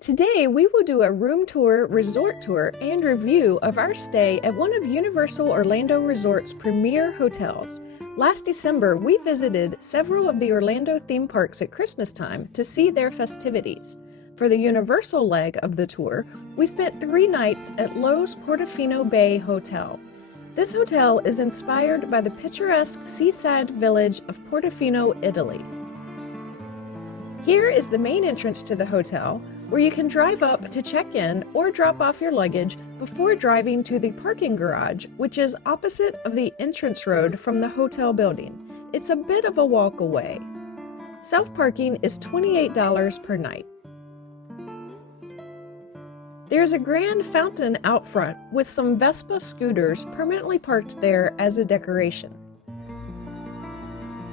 Today, we will do a room tour, resort tour, and review of our stay at one of Universal Orlando Resort's premier hotels. Last December, we visited several of the Orlando theme parks at Christmas time to see their festivities. For the Universal leg of the tour, we spent 3 nights at Loew's Portofino Bay Hotel. This hotel is inspired by the picturesque seaside village of Portofino, Italy. Here is the main entrance to the hotel, where you can drive up to check in or drop off your luggage before driving to the parking garage, which is opposite of the entrance road from the hotel building. It's a bit of a walk away. Self-parking is $28 per night. There's a grand fountain out front with some Vespa scooters permanently parked there as a decoration.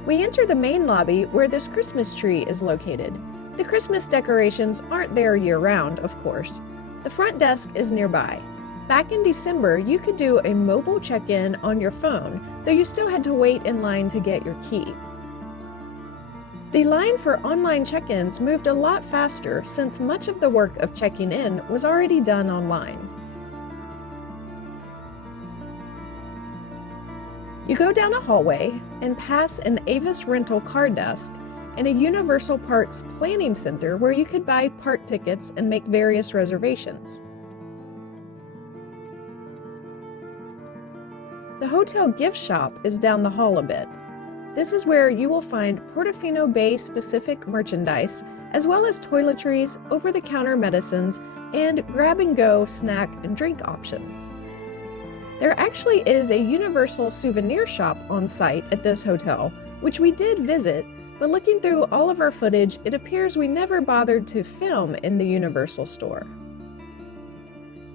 We enter the main lobby where this Christmas tree is located. The Christmas decorations aren't there year-round, of course. The front desk is nearby. Back in December, you could do a mobile check-in on your phone, though you still had to wait in line to get your key. The line for online check-ins moved a lot faster since much of the work of checking in was already done online. You go down a hallway and pass an Avis rental car desk and a Universal Parks Planning Center where you could buy park tickets and make various reservations. The hotel gift shop is down the hall a bit. This is where you will find Portofino Bay specific merchandise, as well as toiletries, over-the-counter medicines, and grab-and-go snack and drink options. There actually is a Universal souvenir shop on site at this hotel, which we did visit, but looking through all of our footage, it appears we never bothered to film in the Universal store.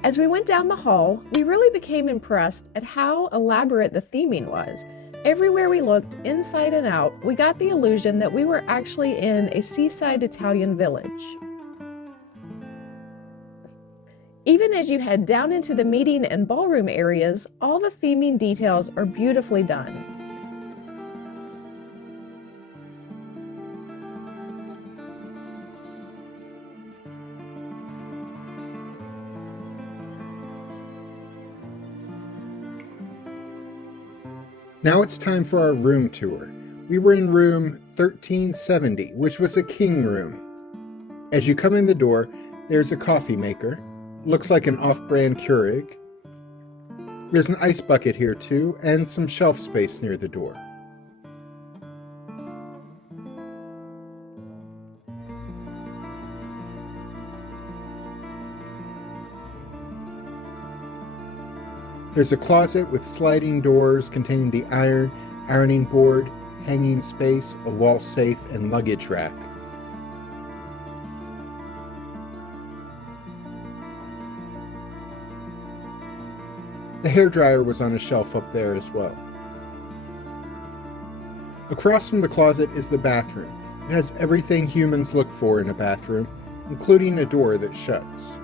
As we went down the hall, we really became impressed at how elaborate the theming was. Everywhere we looked, inside and out, we got the illusion that we were actually in a seaside Italian village. Even as you head down into the meeting and ballroom areas, all the theming details are beautifully done. Now it's time for our room tour. We were in room 1370, which was a king room. As you come in the door, there's a coffee maker. Looks like an off-brand Keurig. There's an ice bucket here too, and some shelf space near the door. There's a closet with sliding doors containing the ironing board, hanging space, a wall safe, and luggage rack. The hairdryer was on a shelf up there as well. Across from the closet is the bathroom. It has everything humans look for in a bathroom, including a door that shuts.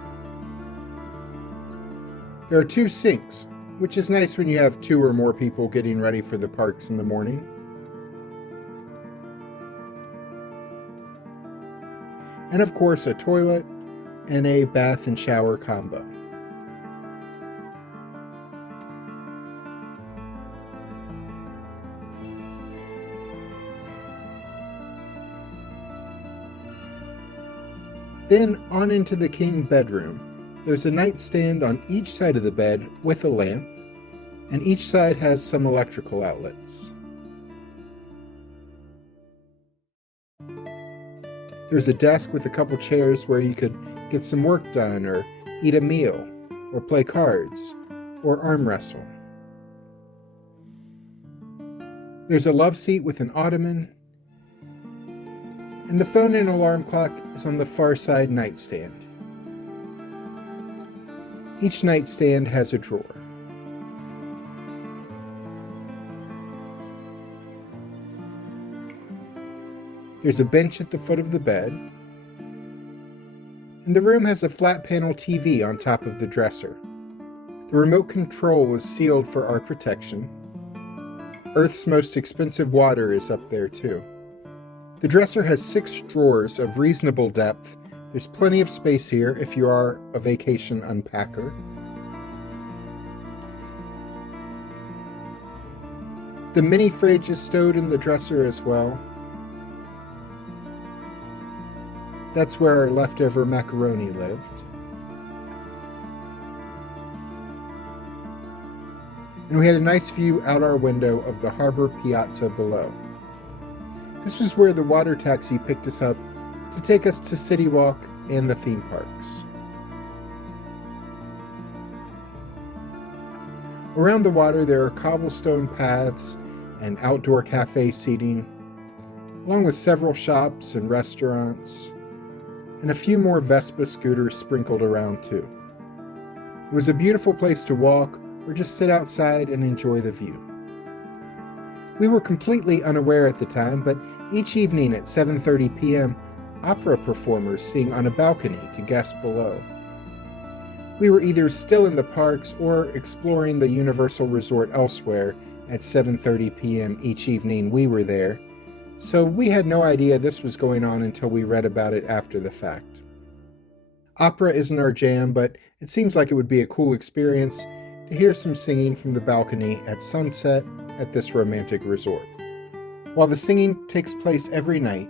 There are 2 sinks, which is nice when you have 2 or more people getting ready for the parks in the morning. And of course, a toilet and a bath and shower combo. Then on into the king bedroom. There's a nightstand on each side of the bed with a lamp, and each side has some electrical outlets. There's a desk with a couple chairs where you could get some work done, or eat a meal, or play cards, or arm wrestle. There's a love seat with an ottoman, and the phone and alarm clock is on the far side nightstand. Each nightstand has a drawer. There's a bench at the foot of the bed, and the room has a flat panel TV on top of the dresser. The remote control was sealed for our protection. Earth's most expensive water is up there too. The dresser has 6 drawers of reasonable depth There's plenty of space here if you are a vacation unpacker. The mini fridge is stowed in the dresser as well. That's where our leftover macaroni lived. And we had a nice view out our window of the harbor piazza below. This was where the water taxi picked us up to take us to City Walk and the theme parks. Around the water there are cobblestone paths and outdoor cafe seating, along with several shops and restaurants, and a few more Vespa scooters sprinkled around too. It was a beautiful place to walk or just sit outside and enjoy the view. We were completely unaware at the time, but each evening at 7:30 p.m., opera performers sing on a balcony to guests below. We were either still in the parks or exploring the Universal Resort elsewhere at 7:30 p.m. each evening we were there, so we had no idea this was going on until we read about it after the fact. Opera isn't our jam, but it seems like it would be a cool experience to hear some singing from the balcony at sunset at this romantic resort. While the singing takes place every night,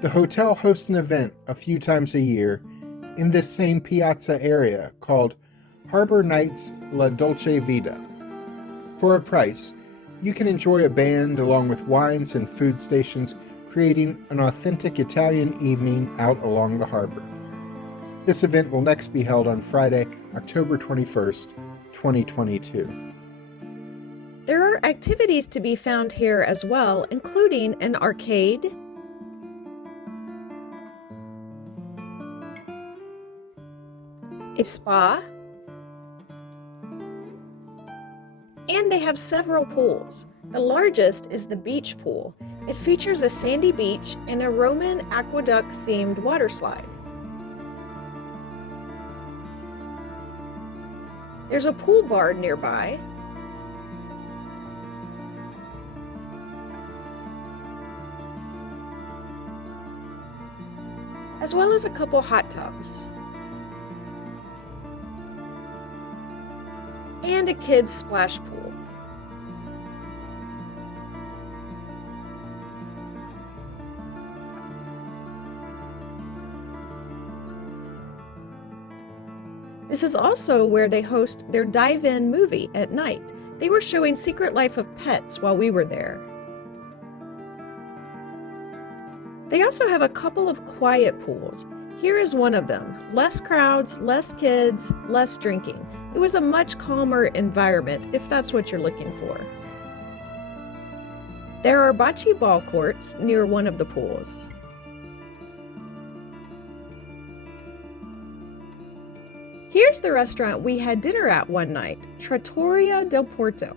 the hotel hosts an event a few times a year in this same piazza area called Harbor Nights La Dolce Vita. For a price, you can enjoy a band along with wines and food stations, creating an authentic Italian evening out along the harbor. This event will next be held on Friday, October 21st, 2022. There are activities to be found here as well, including an arcade, a spa, and they have several pools. The largest is the beach pool. It features a sandy beach and a Roman aqueduct-themed water slide. There's a pool bar nearby, as well as a couple hot tubs, and a kids' splash pool. This is also where they host their dive-in movie at night. They were showing Secret Life of Pets while we were there. They also have a couple of quiet pools. Here is one of them. Less crowds, less kids, less drinking. It was a much calmer environment if that's what you're looking for. There are bocce ball courts near one of the pools. Here's the restaurant we had dinner at one night, Trattoria del Porto.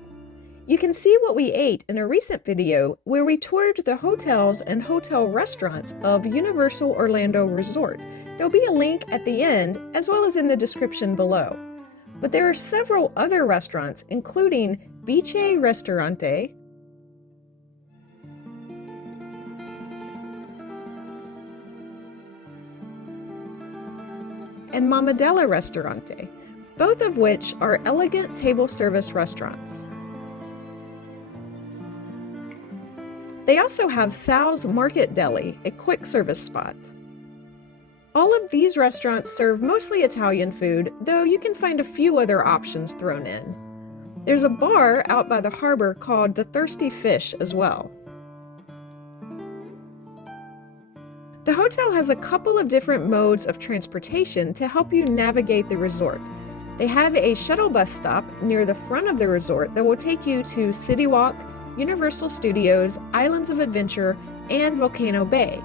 You can see what we ate in a recent video where we toured the hotels and hotel restaurants of Universal Orlando Resort. There'll be a link at the end as well as in the description below. But there are several other restaurants, including Biche Ristorante, and Mamadella Ristorante, both of which are elegant table service restaurants. They also have Sal's Market Deli, a quick service spot. All of these restaurants serve mostly Italian food, though you can find a few other options thrown in. There's a bar out by the harbor called the Thirsty Fish as well. The hotel has a couple of different modes of transportation to help you navigate the resort. They have a shuttle bus stop near the front of the resort that will take you to City Walk, Universal Studios, Islands of Adventure, and Volcano Bay.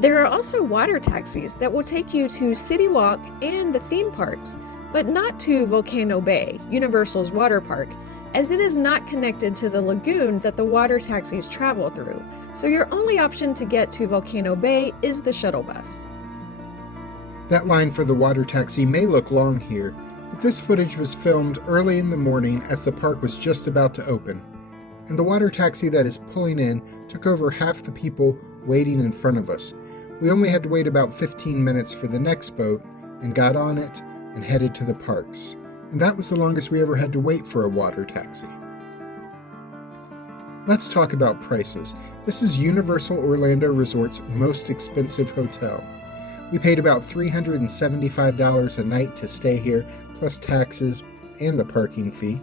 There are also water taxis that will take you to City Walk and the theme parks, but not to Volcano Bay, Universal's water park, as it is not connected to the lagoon that the water taxis travel through, so your only option to get to Volcano Bay is the shuttle bus. That line for the water taxi may look long here, but this footage was filmed early in the morning as the park was just about to open, and the water taxi that is pulling in took over half the people waiting in front of us, We only had to wait about 15 minutes for the next boat and got on it and headed to the parks. And that was the longest we ever had to wait for a water taxi. Let's talk about prices. This is Universal Orlando Resort's most expensive hotel. We paid about $375 a night to stay here, plus taxes and the parking fee.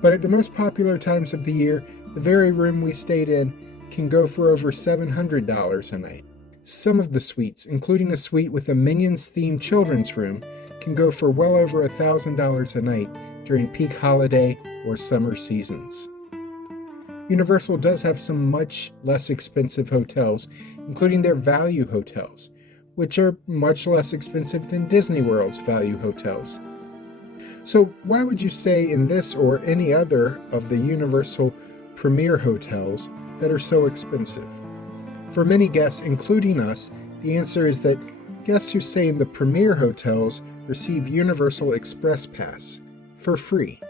But at the most popular times of the year, the very room we stayed in can go for over $700 a night. Some of the suites, including a suite with a Minions-themed children's room, can go for well over $1,000 a night during peak holiday or summer seasons. Universal does have some much less expensive hotels, including their value hotels, which are much less expensive than Disney World's value hotels. So why would you stay in this or any other of the Universal Premier hotels that are so expensive? For many guests, including us, the answer is that guests who stay in the Premier hotels receive Universal Express Pass for free.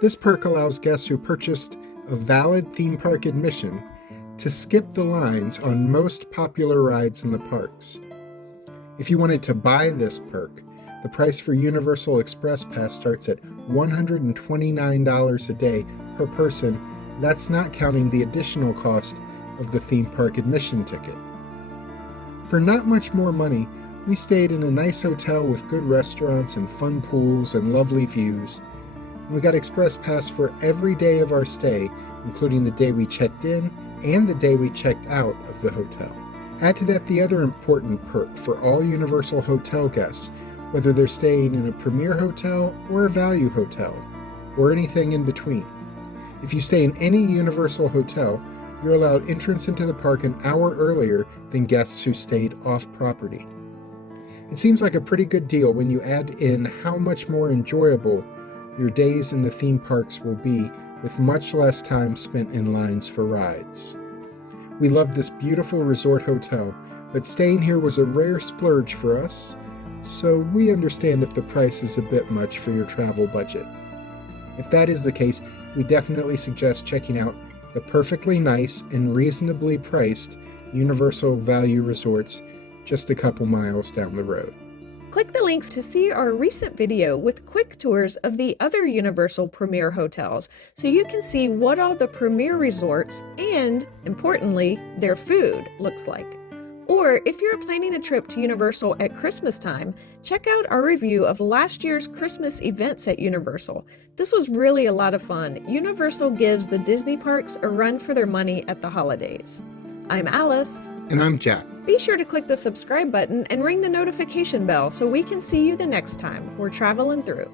This perk allows guests who purchased a valid theme park admission to skip the lines on most popular rides in the parks. If you wanted to buy this perk, the price for Universal Express Pass starts at $129 a day per person. That's not counting the additional cost of the theme park admission ticket. For not much more money, we stayed in a nice hotel with good restaurants and fun pools and lovely views. We got Express Pass for every day of our stay, including the day we checked in and the day we checked out of the hotel. Add to that the other important perk for all Universal hotel guests, whether they're staying in a Premier hotel or a value hotel, or anything in between. If you stay in any Universal hotel, you're allowed entrance into the park an hour earlier than guests who stayed off-property. It seems like a pretty good deal when you add in how much more enjoyable your days in the theme parks will be with much less time spent in lines for rides. We loved this beautiful resort hotel, but staying here was a rare splurge for us, so we understand if the price is a bit much for your travel budget. If that is the case, we definitely suggest checking out the perfectly nice and reasonably priced Universal Value Resorts just a couple miles down the road. Click the links to see our recent video with quick tours of the other Universal Premier hotels so you can see what all the Premier resorts and, importantly, their food looks like. Or if you're planning a trip to Universal at Christmas time, check out our review of last year's Christmas events at Universal. This was really a lot of fun. Universal gives the Disney parks a run for their money at the holidays. I'm Alice. And I'm Jack. Be sure to click the subscribe button and ring the notification bell so we can see you the next time we're traveling through.